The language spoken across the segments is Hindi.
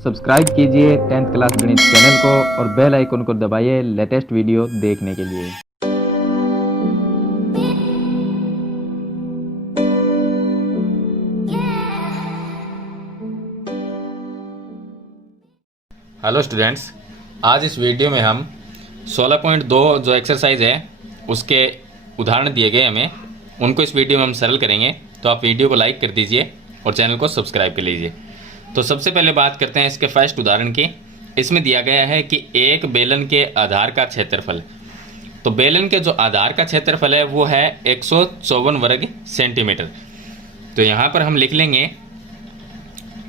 सब्सक्राइब कीजिए 10th क्लास गणित चैनल को और बेल आइकन को दबाइए लेटेस्ट वीडियो देखने के लिए। हेलो स्टूडेंट्स, आज इस वीडियो में हम 16.2 जो एक्सरसाइज है उसके उदाहरण दिए गए हमें उनको इस वीडियो में हम सरल करेंगे। तो आप वीडियो को लाइक कर दीजिए और चैनल को सब्सक्राइब कर लीजिए। तो सबसे पहले बात करते हैं इसके फर्स्ट उदाहरण की। इसमें दिया गया है कि एक बेलन के आधार का क्षेत्रफल। तो बेलन के जो आधार का क्षेत्रफल है वो है 154 वर्ग सेंटीमीटर। तो यहाँ पर हम लिख लेंगे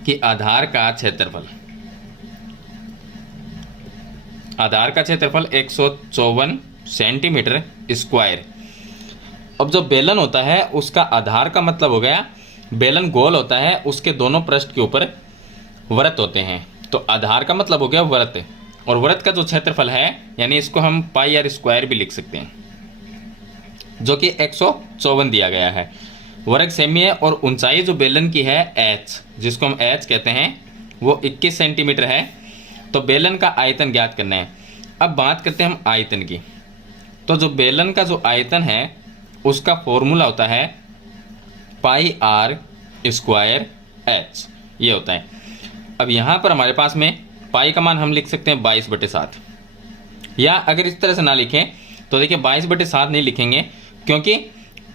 कि आधार का क्षेत्रफल 154 सेंटीमीटर स्क्वायर। अब जो बेलन होता है उसका आधार का मतलब हो गया, बेलन गोल होता है, उसके दोनों पृष्ठ के ऊपर वृत्त होते हैं। तो आधार का मतलब हो गया वृत्त, और वृत्त का जो क्षेत्रफल है यानी इसको हम पाई आर स्क्वायर भी लिख सकते हैं, जो कि 154 दिया गया है। वर्ग सेमी है और ऊंचाई जो बेलन की है h, जिसको हम h कहते हैं, वो 21 सेंटीमीटर है। तो बेलन का आयतन ज्ञात करना है। अब बात करते हैं हम आयतन की। तो जो बेलन का जो आयतन है उसका फॉर्मूला होता है पाई आर स्क्वायर h, ये होता है। अब यहाँ पर हमारे पास में पाई का मान हम लिख सकते हैं 22/7, या अगर इस तरह से ना लिखें तो देखिए 22/7 नहीं लिखेंगे, क्योंकि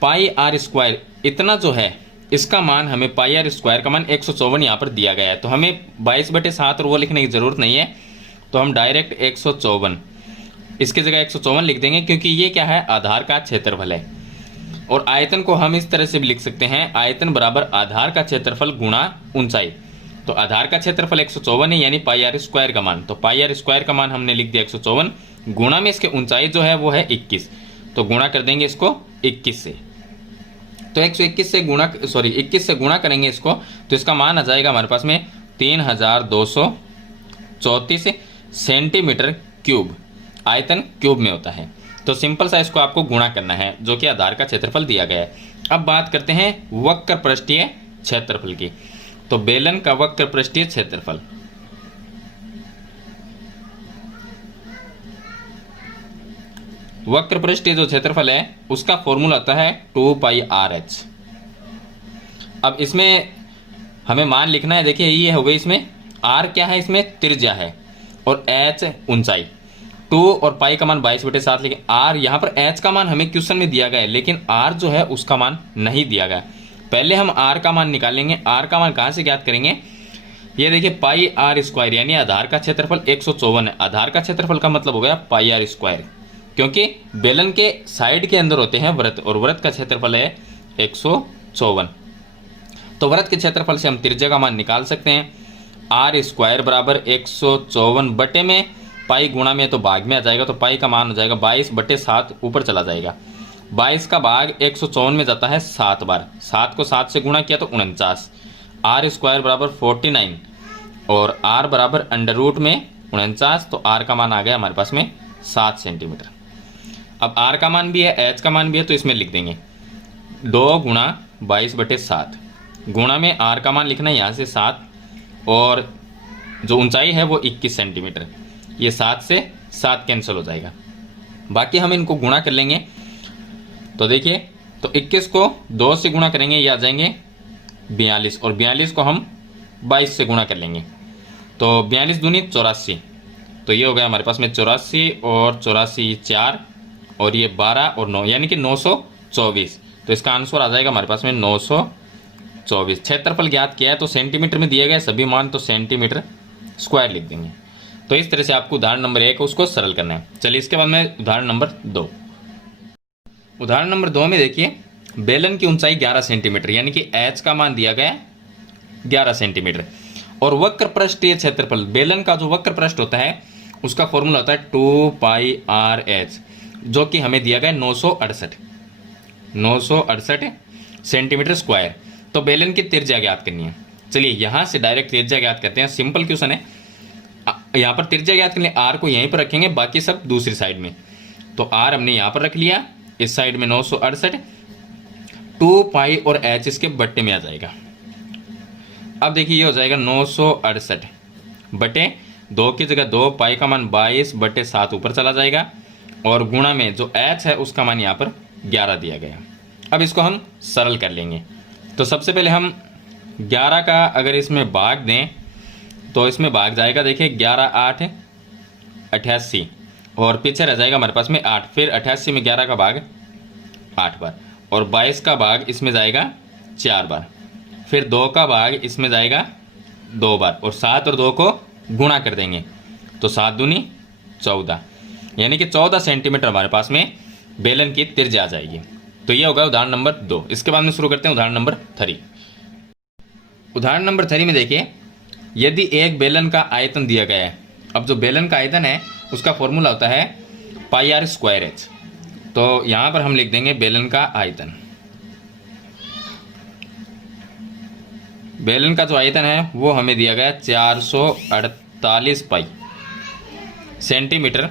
पाई आर स्क्वायर इतना जो है इसका मान हमें पाई आर स्क्वायर का मान 154 यहाँ पर दिया गया है। तो हमें 22/7 और वो लिखने की ज़रूरत नहीं है। तो हम डायरेक्ट 154 इसकी जगह 154 लिख देंगे, क्योंकि ये क्या है, आधार का क्षेत्रफल है। और आयतन को हम इस तरह से भी लिख सकते हैं, आयतन बराबर आधार का क्षेत्रफल गुणा ऊंचाई। तो आधार का क्षेत्रफल 154 है, यानी पाई आर स्क्वायर का मान। तो पाई आर स्क्वायर का मान हमने लिख दिया 154, गुणा में इसके ऊंचाई जो है वो है 21। तो गुणा कर देंगे इसको 21 से। तो 121 से गुणा 21 से गुणा करेंगे इसको, तो इसका मान आ जाएगा हमारे पास में 3234 सेंटीमीटर क्यूब। आयतन क्यूब में होता है। तो सिंपल सा इसको आपको गुणा करना है, जो कि आधार का क्षेत्रफल दिया गया है। अब बात करते हैं वक्र पृष्ठीय क्षेत्रफल की। तो बेलन का वक्र पृष्ठीय क्षेत्रफल, वक्र पृष्ठीय जो क्षेत्रफल है उसका फॉर्मूला आता है 2πRh। अब इसमें हमें मान लिखना है। देखिए ये हो गई, इसमें r क्या है, इसमें त्रिज्या है, और h ऊंचाई। 2 और पाई का मान 22/7 लिखे। r यहाँ पर h का मान हमें क्वेश्चन में दिया गया है, लेकिन r जो है उसका मान नहीं दिया गया। पहले हम r का मान निकालेंगे। r का मान कहाँ से ज्ञात करेंगे, ये देखिए पाई आर स्क्वायर, यानी आधार का क्षेत्रफल 154 है। आधार का क्षेत्रफल का मतलब हो गया पाई आर स्क्वायर, क्योंकि बेलन के साइड के अंदर होते हैं वृत्त, और वृत्त का क्षेत्रफल है 154। तो वृत्त के क्षेत्रफल से हम त्रिज्या का मान निकाल सकते हैं। आर स्क्वायर बराबर 154 बटे में पाई गुणा में तो भाग में आ जाएगा, तो पाई का मान हो जाएगा 22/7, ऊपर चला जाएगा। 22 का भाग 154 में जाता है 7 बार। 7 को 7 से गुणा किया तो 49। आर स्क्वायर बराबर 49 और आर बराबर अंडर रूट में 49। तो आर का मान आ गया हमारे पास में 7 सेंटीमीटर। अब आर का मान भी है, एच का मान भी है, तो इसमें लिख देंगे 2 गुणा 22/7 गुणा में आर का मान लिखना है यहाँ से 7, और जो ऊंचाई है वो 21 सेंटीमीटर। ये 7 से 7 कैंसिल हो जाएगा, बाकी हम इनको गुणा कर लेंगे। तो देखिए, तो 21 को 2 से गुणा करेंगे, ये आ जाएंगे 42, और 42 को हम 22 से गुणा कर लेंगे, तो 42 दूनी 84। तो ये हो गया हमारे पास में 84, और 84 4, और ये 12 और 9, यानी कि 924। तो इसका आंसर आ जाएगा हमारे पास में 924। क्षेत्रफल ज्ञात किया है, तो सेंटीमीटर में दिए गए सभी मान, तो सेंटीमीटर स्क्वायर लिख देंगे। तो इस तरह से आपको उदाहरण नंबर 1 उसको सरल करना है। चलिए इसके बाद में उदाहरण नंबर 2। उदाहरण नंबर 2 में देखिए, बेलन की ऊंचाई 11 सेंटीमीटर, यानी कि h का मान दिया गया 11 सेंटीमीटर, और वक्र पृष्ठीय क्षेत्रफल, बेलन का जो वक्र पृष्ठ होता है उसका फॉर्मूला होता है 2πRh, जो कि हमें दिया गया 968 सेंटीमीटर स्क्वायर। तो बेलन की त्रिज्या ज्ञात करनी है। चलिए यहाँ से डायरेक्ट त्रिज्या ज्ञात करते हैं, सिंपल क्वेश्चन है। यहाँ पर त्रिज्या ज्ञात करने, आर को यहीं पर रखेंगे, बाकी सब दूसरी साइड में। तो आर हमने यहाँ पर रख लिया, इस साइड में 968, 2 पाई और एच इसके बट्टे में आ जाएगा। अब देखिए ये हो जाएगा 968 बटे 2 की जगह 2, पाई का मान 22/7 ऊपर चला जाएगा, और गुणा में जो h है उसका मान यहाँ पर 11 दिया गया। अब इसको हम सरल कर लेंगे। तो सबसे पहले हम 11 का अगर इसमें भाग दें तो इसमें भाग जाएगा, देखिए 11 8 88, और पीछे रह जाएगा हमारे पास में 8, फिर 88 में 11 का भाग 8 बार, और 22 का भाग इसमें जाएगा 4 बार, फिर 2 का भाग इसमें जाएगा 2 बार, और 7 और 2 को गुणा कर देंगे तो 7 दूनी 14, यानी कि 14 सेंटीमीटर हमारे पास में बेलन की त्रिज्या आ जाएगी। तो ये होगा उदाहरण नंबर 2। इसके बाद में शुरू करते हैं उदाहरण नंबर 3। उदाहरण नंबर 3 में देखिए, यदि एक बेलन का आयतन दिया गया है। अब जो बेलन का आयतन है उसका फॉर्मूला होता है πr²h। तो यहाँ पर हम लिख देंगे बेलन का आयतन। बेलन का जो आयतन है वो हमें दिया गया 448 पाई सेंटीमीटर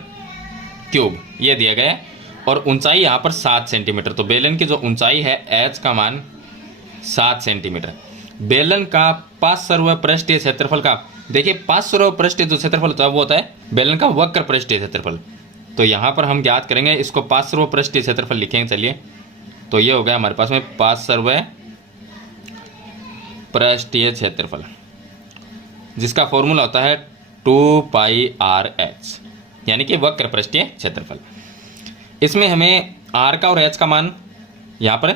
क्यूब, ये दिया गया है, और ऊंचाई यहाँ पर 7 सेंटीमीटर। तो बेलन की जो ऊंचाई है h का मान 7 सेंटीमीटर। बेलन का 5/7 पृष्ठीय क्षेत्रफल का, देखिए 5/7 पृष्ठीय जो क्षेत्रफल होता है वो होता है बेलन का वक्र पृष्ठीय क्षेत्रफल। तो यहाँ पर हम ज्ञात करेंगे, इसको 5/7 पृष्ठीय क्षेत्रफल लिखेंगे। चलिए, तो ये हो गया हमारे पास में 5/7 पृष्ठीय क्षेत्रफल, जिसका फॉर्मूला होता है 2πrh, यानी कि वक्र पृष्ठीय क्षेत्रफल। इसमें हमें r का और h का मान यहाँ पर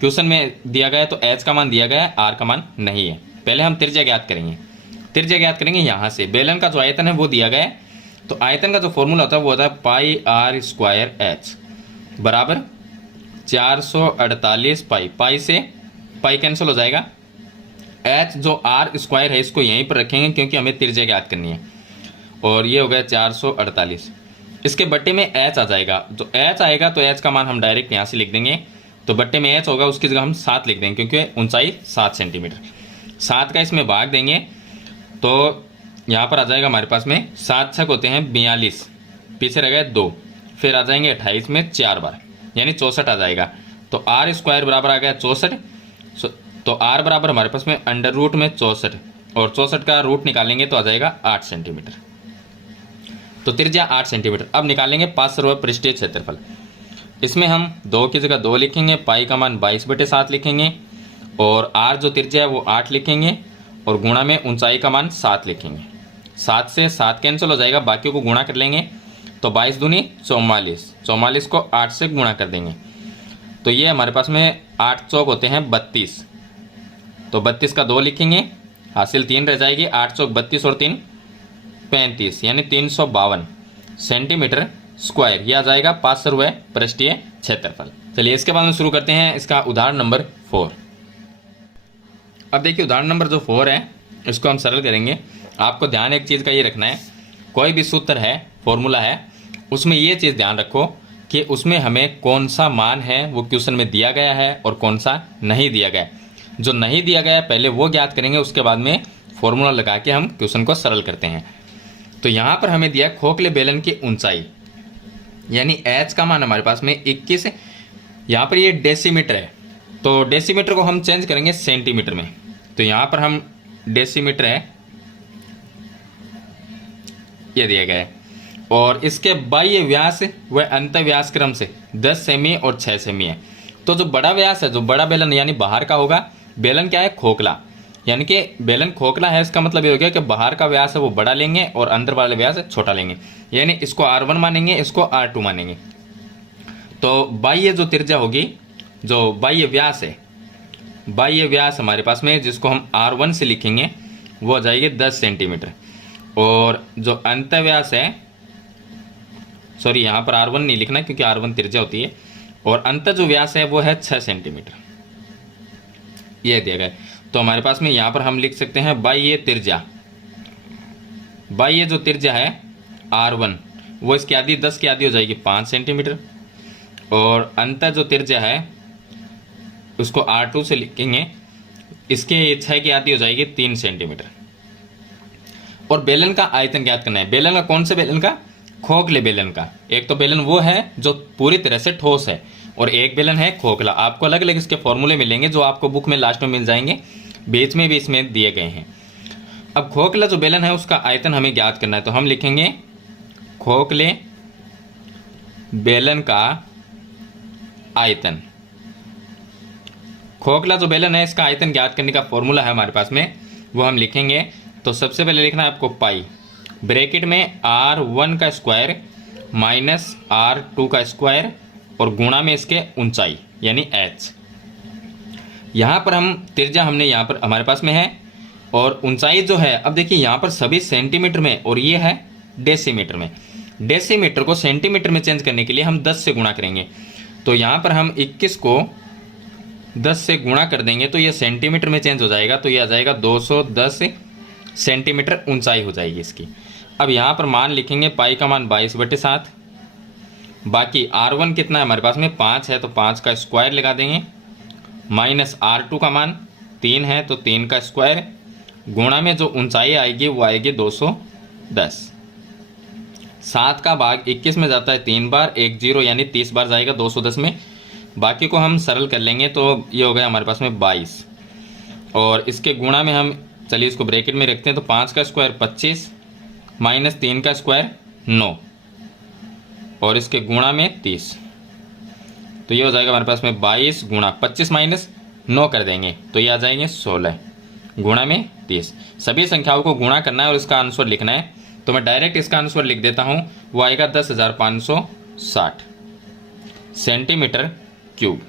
क्वेश्चन में दिया गया है, तो h का मान दिया गया है, r का मान नहीं है। पहले हम त्रिज्या ज्ञात करेंगे। त्रिज्या ज्ञात करेंगे यहाँ से, बेलन का जो आयतन है वो दिया गया है, तो आयतन का जो फॉर्मूला होता है वो होता है πr²h बराबर 448 पाई। पाई से पाई कैंसिल हो जाएगा, h जो r² है इसको यहीं पर रखेंगे क्योंकि हमें त्रिज्या ज्ञात करनी है, और ये हो गया 448। इसके बट्टे में h आ जाएगा, जो h आएगा तो h का मान हम डायरेक्ट यहाँ से लिख देंगे। तो बट्टे में h होगा, उसकी जगह हम 7 लिख देंगे क्योंकि ऊंचाई 7 सेंटीमीटर। 7 का इसमें भाग देंगे तो यहाँ पर आ जाएगा हमारे पास में 7 छक होते हैं 42, पीछे रह गए 2, फिर आ जाएंगे 28 में 4 बार, यानी 64 आ जाएगा। तो r² बराबर आ गया 64। तो r बराबर हमारे पास में √ में 64, और 64 का रूट निकालेंगे तो आ जाएगा 8 सेंटीमीटर। तो त्रिज्या 8 सेंटीमीटर। अब निकालेंगे 5/7 पृष्ठीय क्षेत्रफल। इसमें हम 2 की जगह 2 लिखेंगे, पाई का मान 22/7 लिखेंगे, और r जो त्रिज्या है वो 8 लिखेंगे, और गुणा में ऊंचाई का मान 7 लिखेंगे। 7 से 7 कैंसिल हो जाएगा, बाकी को गुणा कर लेंगे तो 22 दूनी 44, 44 को 8 से गुणा कर देंगे तो ये हमारे पास में 8 चौक होते हैं 32। तो 32 का 2 लिखेंगे, हासिल 3 रह जाएगी, 8 चौक 32 और 3 35, यानी 352 सेंटीमीटर स्क्वायर। यह आ जाएगा 5/7 पृष्ठीय क्षेत्रफल। चलिए इसके बाद में शुरू करते हैं इसका उदाहरण नंबर 4। अब देखिए उदाहरण नंबर जो 4 है इसको हम सरल करेंगे। आपको ध्यान एक चीज़ का ये रखना है, कोई भी सूत्र है, फॉर्मूला है, उसमें ये चीज़ ध्यान रखो कि उसमें हमें कौन सा मान है वो क्वेश्चन में दिया गया है और कौन सा नहीं दिया गया है। जो नहीं दिया गया है पहले वो ज्ञात करेंगे, उसके बाद में फॉर्मूला लगा के हम क्वेश्चन को सरल करते हैं। तो यहाँ पर हमें दिया खोखले बेलन की ऊंचाई, यानी h का मान हमारे पास में 21। यहाँ पर ये डेसीमीटर है, तो डेसीमीटर को हम चेंज करेंगे सेंटीमीटर में। तो यहाँ पर हम डेसीमीटर है ये दिया गया है, और इसके बाह्य व्यास व अंत व्यास क्रम से 10 सेमी और 6 सेमी है। तो जो बड़ा व्यास है, जो बड़ा बेलन यानी बाहर का होगा, बेलन क्या है खोखला, यानी कि बेलन खोखला है, इसका मतलब ये हो गया कि बाहर का व्यास है वो बड़ा लेंगे और अंदर वाला व्यास छोटा लेंगे, यानी इसको R1 मानेंगे, इसको R2 मानेंगे। तो बाह्य जो त्रिज्या होगी, जो बाह्य व्यास है, बाह्य व्यास हमारे पास में जिसको हम R1 से लिखेंगे वो हो जाएगी 10 सेंटीमीटर, और जो अंत व्यास है, सॉरी यहाँ पर R1 नहीं लिखना क्योंकि R1 त्रिज्या होती है, और अंत जो व्यास है वो है 6 सेंटीमीटर, यह दिया गया। तो हमारे पास में यहाँ पर हम लिख सकते हैं बाह्य त्रिज्या, बाह्य जो त्रिज्या है R1 वो इसकी आधी 10 की आधी हो जाएगी 5 सेंटीमीटर, और अंत जो त्रिज्या है उसको R2 से लिखेंगे, इसके 6 की आधी हो जाएगी 3 सेंटीमीटर। और बेलन का आयतन ज्ञात करना है। बेलन का कौन से बेलन का? खोखले बेलन का। एक तो बेलन वो है जो पूरी तरह से ठोस है, और एक बेलन है खोखला। आपको अलग अलग इसके फॉर्मूले मिलेंगे जो आपको बुक में लास्ट में मिल जाएंगे, बीच में भी इसमें दिए गए हैं। अब खोखला जो बेलन है उसका आयतन हमें ज्ञात करना है, तो हम लिखेंगे खोखले बेलन का आयतन। खोखला जो बेलन है इसका आयतन ज्ञात करने का फॉर्मूला है हमारे पास में, वो हम लिखेंगे। तो सबसे पहले लिखना है आपको पाई, ब्रैकेट में R1 का स्क्वायर माइनस R2 का स्क्वायर और गुणा में इसके ऊंचाई यानी h। यहाँ पर हम त्रिज्या हमने यहाँ पर हमारे पास में है और ऊंचाई जो है, अब देखिए यहाँ पर सभी सेंटीमीटर में और ये है डेसीमीटर में। डेसीमीटर को सेंटीमीटर में चेंज करने के लिए हम 10 से गुणा करेंगे। तो यहाँ पर हम 21 को 10 से गुणा कर देंगे तो ये सेंटीमीटर में चेंज हो जाएगा, तो ये आ जाएगा 210 सेंटीमीटर ऊंचाई हो जाएगी इसकी। अब यहाँ पर मान लिखेंगे पाई का मान 22/7, बाकी R1 कितना है हमारे पास में 5 है तो 5 का स्क्वायर लगा देंगे, माइनस R2 का मान 3 है तो 3 का स्क्वायर, गुणा में जो ऊंचाई आएगी वो आएगी 210। 7 का भाग 21 में जाता है 3 बार, 1 0 यानी 30 बार जाएगा 210 में। बाकी को हम सरल कर लेंगे तो ये हो गया हमारे पास में 22 और इसके गुणा में हम चलिए इसको ब्रैकेट में रखते हैं। तो 5 का स्क्वायर 25 माइनस 3 का स्क्वायर 9 और इसके गुणा में 30, तो ये हो जाएगा हमारे पास में 22 गुणा 25 माइनस 9 कर देंगे तो ये आ जाएंगे 16 गुणा में 30। सभी संख्याओं को गुणा करना है और इसका आंसर लिखना है, तो मैं डायरेक्ट इसका आंसर लिख देता हूँ, वो आएगा 10,560 सेंटीमीटर क्यूब।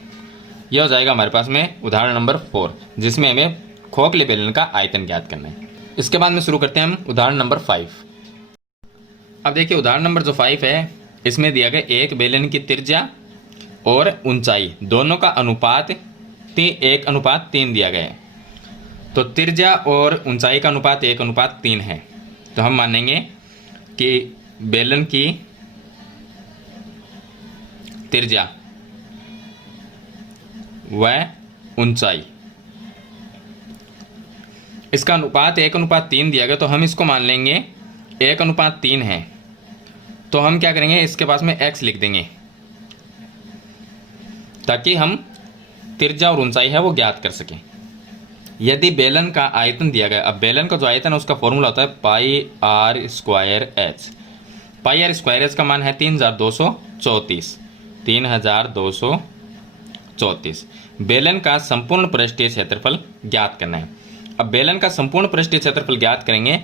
यह हो जाएगा हमारे पास में उदाहरण नंबर 4, जिसमें हमें खोखले बेलन का आयतन ज्ञात करना है। इसके बाद में शुरू करते हैं हम उदाहरण नंबर 5। अब देखिए उदाहरण नंबर जो 5 है इसमें दिया गया एक बेलन की त्रिज्या और ऊंचाई दोनों का अनुपात 1:3 दिया गया है। तो त्रिज्या और ऊंचाई का अनुपात 1:3 है, तो हम मानेंगे कि बेलन की त्रिज्या व ऊंचाई इसका अनुपात 1:3 दिया गया, तो हम इसको मान लेंगे 1:3 है। तो हम क्या करेंगे, इसके पास में x लिख देंगे ताकि हम त्रिज्या और ऊंचाई है वो ज्ञात कर सकें। यदि बेलन का आयतन दिया गया, अब बेलन का जो आयतन है उसका फॉर्मूला होता है pi R square H. Pi R square H का मान है 3234। 3234। बेलन का संपूर्ण पृष्ठीय क्षेत्रफल ज्ञात करना है। अब बेलन का संपूर्ण पृष्ठीय क्षेत्रफल ज्ञात करेंगे,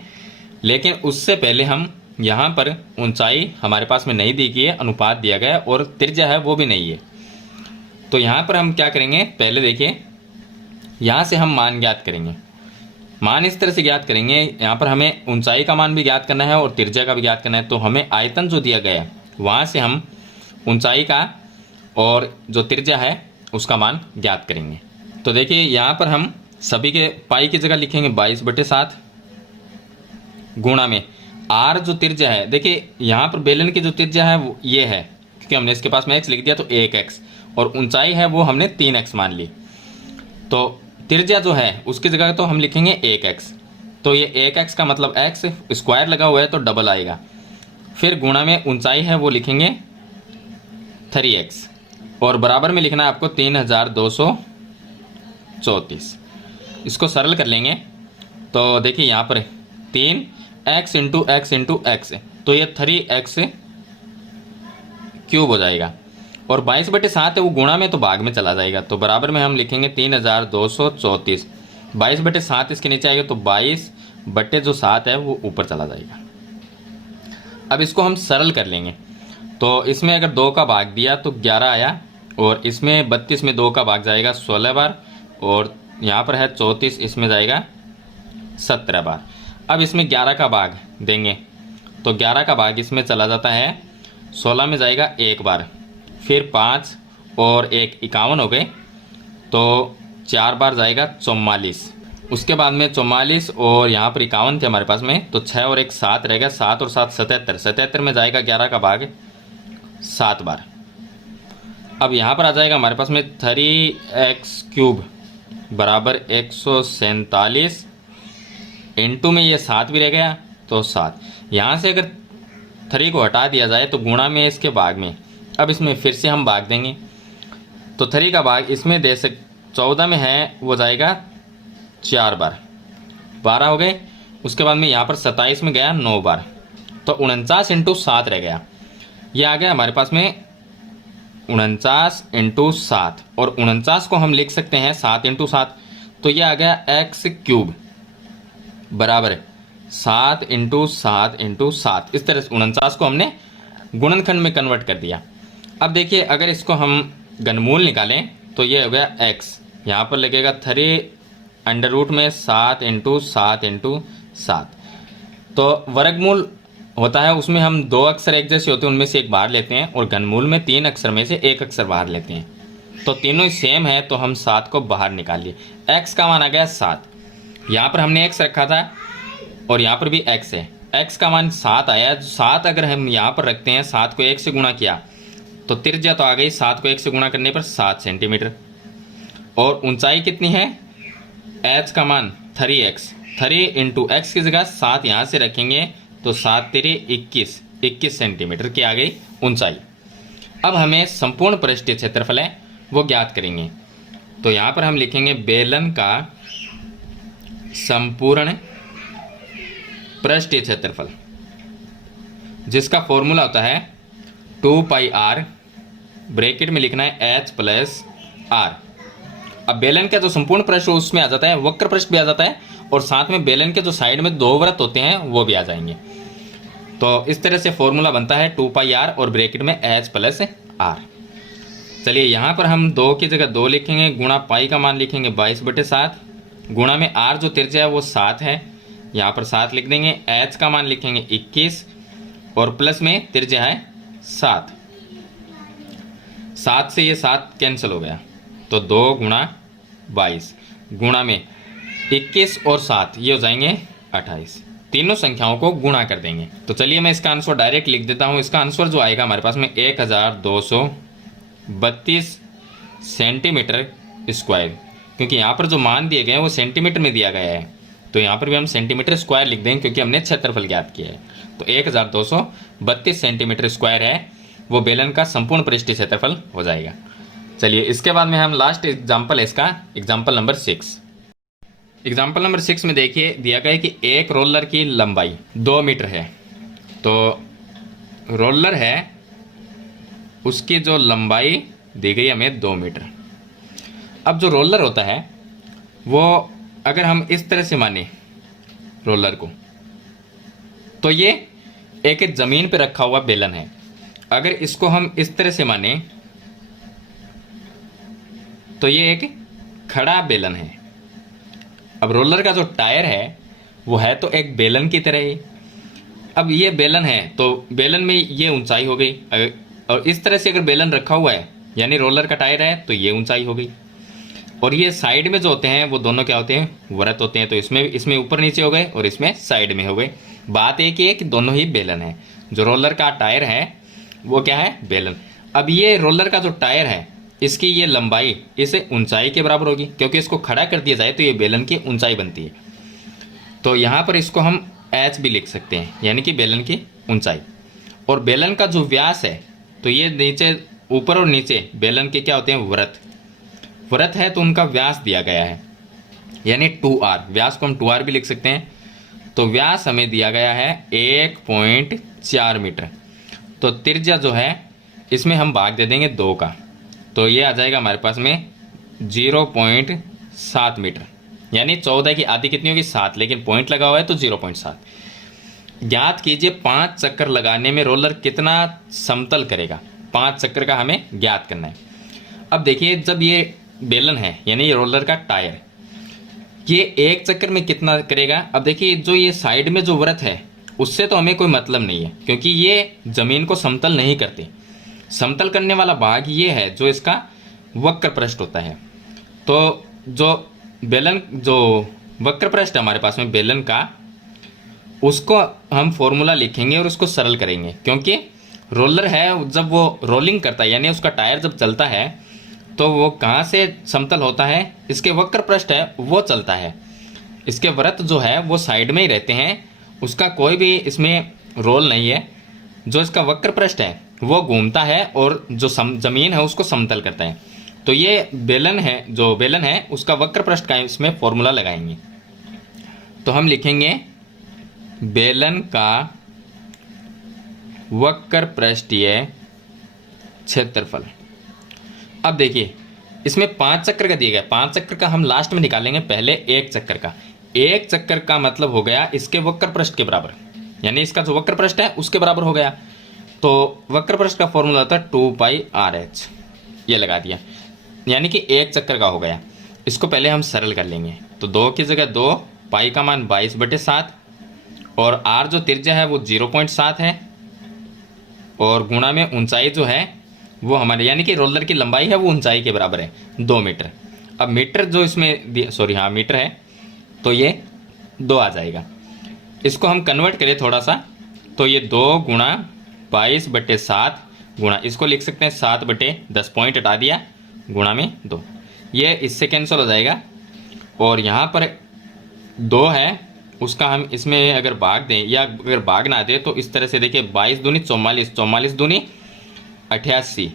लेकिन उससे पहले हम यहाँ पर ऊंचाई हमारे पास में नहीं दी गई है, अनुपात दिया गया है और त्रिज्या है वो भी नहीं है। तो यहाँ पर हम क्या करेंगे, पहले देखिए यहाँ से हम मान ज्ञात करेंगे। मान इस तरह से ज्ञात करेंगे, यहाँ पर हमें ऊंचाई का मान भी ज्ञात करना है और त्रिज्या का भी ज्ञात करना है। तो हमें आयतन जो दिया गया है वहाँ से हम ऊंचाई का और जो त्रिज्या है उसका मान ज्ञात करेंगे। तो देखिए यहाँ पर हम सभी के पाई की जगह लिखेंगे 22/7 गुणा में आर जो त्रिज्या है। देखिए यहाँ पर बेलन की जो त्रिज्या है वो ये है, क्योंकि हमने इसके पास में x लिख दिया तो 1x, और ऊंचाई है वो हमने 3x मान ली। तो त्रिज्या जो है उसकी जगह तो हम लिखेंगे 1x, तो ये 1x का मतलब x स्क्वायर लगा हुआ है तो डबल आएगा। फिर गुणा में ऊंचाई है वो लिखेंगे 3x और बराबर में लिखना है आपको 3234। इसको सरल कर लेंगे तो देखिए यहाँ पर 3x into x into x, तो ये 3x क्यूब हो जाएगा और 22/7 है वो गुणा में तो भाग में चला जाएगा। तो बराबर में हम लिखेंगे 3234। 22/7 इसके नीचे आएगा तो 22/7 है वो ऊपर चला जाएगा। अब इसको हम सरल कर लेंगे, तो इसमें अगर 2 का भाग दिया तो 11 आया और इसमें 32 में 2 का भाग जाएगा 16 बार और यहाँ पर है 34, इसमें जाएगा 17 बार। अब इसमें 11 का भाग देंगे तो 11 का भाग इसमें चला जाता है 16 में जाएगा 1 बार, फिर 5 और 1 51 हो गए, तो 4 बार जाएगा 44। उसके बाद में 44 और यहाँ पर 51 थे हमारे पास में, तो 6 और 1 7 रहेगा, 7 और 7 77। 77 में जाएगा 11 का भाग 7 बार। अब यहाँ पर आ जाएगा हमारे पास में 3x क्यूब बराबर 147, इंटू में ये 7 भी रह गया तो 7। यहाँ से अगर 3 को हटा दिया जाए तो गुणा में इसके भाग में, अब इसमें फिर से हम भाग देंगे तो 3 का भाग इसमें दे सक 14 में है वो जाएगा 4 बार, 12 हो गए उसके बाद में यहाँ पर 27 में गया 9 बार, तो 49 इंटू 7 रह गया। ये आ गया हमारे पास में 49 इंटू 7, और 49 को हम लिख सकते हैं 7 इंटू 7, तो ये आ गया एक्स क्यूब बराबर 7 इंटू 7 इंटू 7। इस तरह से 49 को हमने गुणनखंड में कन्वर्ट कर दिया। अब देखिए अगर इसको हम घनमूल निकालें तो ये हो गया x, यहाँ पर लगेगा 3 अंडर रूट में 7 इंटू 7 इंटू 7। तो वर्गमूल होता है उसमें हम 2 अक्षर एक जैसे होते हैं उनमें से एक बाहर लेते हैं, और घनमूल में 3 अक्षर में से एक अक्षर बाहर लेते हैं। तो तीनों ही सेम है, तो हम 7 को बाहर निकाल लिए। x का मान आ गया 7, यहाँ पर हमने x रखा था और यहाँ पर भी x है। x का मान 7 आया। 7 अगर हम यहाँ पर रखते हैं, 7 को 1 से गुणा किया तो त्रिज्या तो आ गई, 7 को 1 से गुणा करने पर 7 सेंटीमीटर। और ऊंचाई कितनी है, h का मान 3x, 3 इंटू एक्स की जगह 7 यहाँ से रखेंगे तो 7 3 21 सेंटीमीटर की आ गई ऊंचाई। अब हमें संपूर्ण पृष्ठीय क्षेत्रफल है वो ज्ञात करेंगे। तो यहाँ पर हम लिखेंगे बेलन का संपूर्ण पृष्ठीय क्षेत्रफल, जिसका फॉर्मूला होता है 2 पाई r, ब्रैकेट में लिखना है h प्लस r। अब बेलन का जो संपूर्ण पृष्ठ उसमें आ जाता है, वक्र पृष्ठ भी आ जाता है, और साथ में बेलन के जो साइड में 2 वृत्त होते हैं वो भी आ जाएंगे। तो इस तरह से फॉर्मूला बनता है 2 पाई r और ब्रैकेट में h प्लस r। चलिए यहाँ पर हम 2 की जगह 2 लिखेंगे, गुणा पाई का मान लिखेंगे 22/7, गुणा में r जो त्रिज्या है वो 7 है, यहाँ पर 7 लिख देंगे, h का मान लिखेंगे 21 और प्लस में त्रिज्या है 7। 7 से ये 7 कैंसिल हो गया, तो 2 गुणा 22 गुणा में 21 और 7 ये हो जाएंगे 28। तीनों संख्याओं को गुणा कर देंगे। तो चलिए मैं इसका आंसर डायरेक्ट लिख देता हूँ। इसका आंसर जो आएगा हमारे पास में 1232 सेंटीमीटर स्क्वायर, क्योंकि यहाँ पर जो मान दिए गए हैं वो सेंटीमीटर में दिया गया है, तो यहाँ पर भी हम सेंटीमीटर स्क्वायर लिख देंगे क्योंकि हमने क्षेत्रफल ज्ञात किया है। तो 1232 सेंटीमीटर स्क्वायर है वो बेलन का संपूर्ण पृष्ठीय क्षेत्रफल हो जाएगा। चलिए इसके बाद में हम लास्ट एग्जाम्पल है इसका, एग्जाम्पल नंबर 6। एग्जाम्पल नंबर 6 में देखिए दिया गया है कि एक रोलर की लंबाई 2 मीटर है। तो रोलर है उसकी जो लंबाई दी गई हमें 2 मीटर। अब जो रोलर होता है वो अगर हम इस तरह से माने रोलर को, तो ये एक जमीन पे रखा हुआ बेलन है। अगर इसको हम इस तरह से माने तो ये एक खड़ा बेलन है। अब रोलर का जो टायर है वो है तो एक बेलन की तरह ही। अब ये बेलन है तो बेलन में ये ऊंचाई हो गई, और इस तरह से अगर बेलन रखा हुआ है यानी रोलर का टायर है तो ये ऊंचाई हो गई। और ये साइड में जो होते हैं वो दोनों क्या होते हैं, वृत्त होते हैं। तो इसमें ऊपर नीचे हो गए और इसमें साइड में हो गए। बात एक ही है कि दोनों ही बेलन है। जो रोलर का टायर है वो क्या है, बेलन। अब ये रोलर का जो टायर है इसकी ये लंबाई इस ऊंचाई के बराबर होगी, क्योंकि इसको खड़ा कर दिया जाए तो ये बेलन की ऊंचाई बनती है। तो यहाँ पर इसको हम h भी लिख सकते हैं, यानी कि बेलन की ऊंचाई। और बेलन का जो व्यास है तो ये नीचे ऊपर और नीचे बेलन के क्या होते हैं, वृत्त। वृत्त है तो उनका व्यास दिया गया है, यानी 2r। व्यास को हम 2r भी लिख सकते हैं। तो व्यास हमें दिया गया है 1.4 मीटर। तो त्रिज्या जो है इसमें हम भाग दे देंगे 2 का, तो ये आ जाएगा हमारे पास में 0.7 मीटर, यानी 14 की आधी कितनी होगी, 7, लेकिन पॉइंट लगा हुआ है तो 0.7। ज्ञात कीजिए 5 चक्कर लगाने में रोलर कितना समतल करेगा। 5 चक्कर का हमें ज्ञात करना है। अब देखिए जब ये बेलन है यानी ये रोलर का टायर, ये एक चक्कर में कितना करेगा। अब देखिए जो ये साइड में जो वृत्त है उससे तो हमें कोई मतलब नहीं है, क्योंकि ये जमीन को समतल नहीं करते। समतल करने वाला भाग ये है जो इसका वक्र पृष्ठ होता है। तो जो वक्र पृष्ठ हमारे पास में बेलन का, उसको हम फॉर्मूला लिखेंगे और उसको सरल करेंगे, क्योंकि रोलर है जब वो रोलिंग करता है यानी उसका टायर जब चलता है तो वो कहाँ से समतल होता है, इसके वक्र पृष्ठ है वो चलता है। इसके वृत्त जो है वो साइड में ही रहते हैं, उसका कोई भी इसमें रोल नहीं है। जो इसका वक्र पृष्ठ है वो घूमता है और जो जमीन है उसको समतल करता है। तो ये बेलन है, जो बेलन है उसका वक्र पृष्ठ का इसमें फॉर्मूला लगाएंगे। तो हम लिखेंगे बेलन का वक्र पृष्ठीय क्षेत्रफल। अब देखिए इसमें 5 चक्कर का दिया गया, 5 चक्कर का हम लास्ट में निकालेंगे, पहले एक चक्कर का। एक चक्कर का मतलब हो गया इसके वक्र पृष्ठ के बराबर, यानी इसका जो वक्र पृष्ठ है उसके बराबर हो गया। तो वक्र पृष्ठ का फॉर्मूला था 2πRh, ये लगा दिया, यानी कि एक चक्कर का हो गया। इसको पहले हम सरल कर लेंगे, तो 2 की जगह 2, पाई का मान 22/7 और r जो त्रिज्या है वो 0.7 है और गुणा में ऊंचाई जो है वो हमारे, यानी कि रोलर की लंबाई है वो ऊंचाई के बराबर है 2 मीटर। अब मीटर जो इसमें सॉरी हाँ मीटर है, तो ये 2 आ जाएगा। इसको हम कन्वर्ट करें थोड़ा सा, तो ये 2 गुणा 22/7 गुणा, इसको लिख सकते हैं 7/10, पॉइंट हटा दिया, गुणा में 2, ये इससे कैंसिल हो जाएगा। और यहाँ पर 2 है, उसका हम इसमें अगर भाग दें या अगर भाग ना दें तो इस तरह से देखिए 22 दूनी 44, 44 दूनी 88,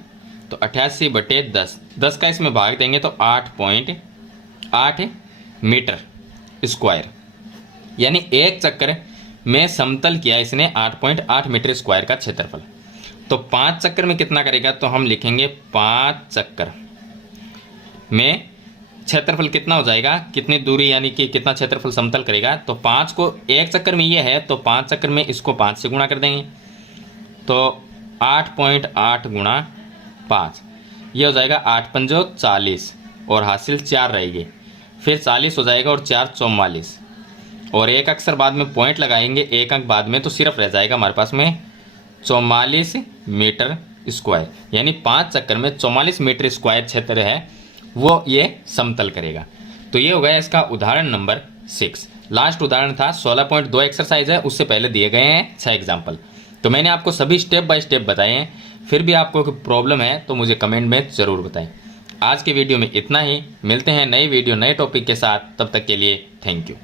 तो 88/10, 10 का इसमें भाग देंगे तो 8.8 मीटर स्क्वायर, यानी एक चक्कर में समतल किया इसने 8.8 मीटर स्क्वायर का क्षेत्रफल। तो 5 चक्कर में कितना करेगा, तो हम लिखेंगे 5 चक्कर में क्षेत्रफल कितना हो जाएगा, कितनी दूरी यानी कि कितना क्षेत्रफल समतल करेगा। तो 5 को एक चक्कर में ये है, तो 5 चक्कर में इसको 5 से गुणा कर देंगे, तो 8.8 गुणा 5, ये हो जाएगा 8 पंजो 40 और हासिल 4 रहेगी, फिर 40 हो जाएगा और 4 44 और एक अक्षर बाद में पॉइंट लगाएंगे, एक अंक बाद में, तो सिर्फ रह जाएगा हमारे पास में 44 मीटर स्क्वायर, यानी 5 चक्कर में 44 मीटर स्क्वायर क्षेत्र है वो ये समतल करेगा। तो ये हो गया इसका उदाहरण नंबर 6। लास्ट उदाहरण था 16.2 एक्सरसाइज है, उससे पहले दिए गए हैं 6 एग्जाम्पल। तो मैंने आपको सभी स्टेप बाय स्टेप बताए हैं। फिर भी आपको कोई प्रॉब्लम है तो मुझे कमेंट में ज़रूर बताएं। आज के वीडियो में इतना ही, मिलते हैं नई वीडियो नए टॉपिक के साथ, तब तक के लिए थैंक यू।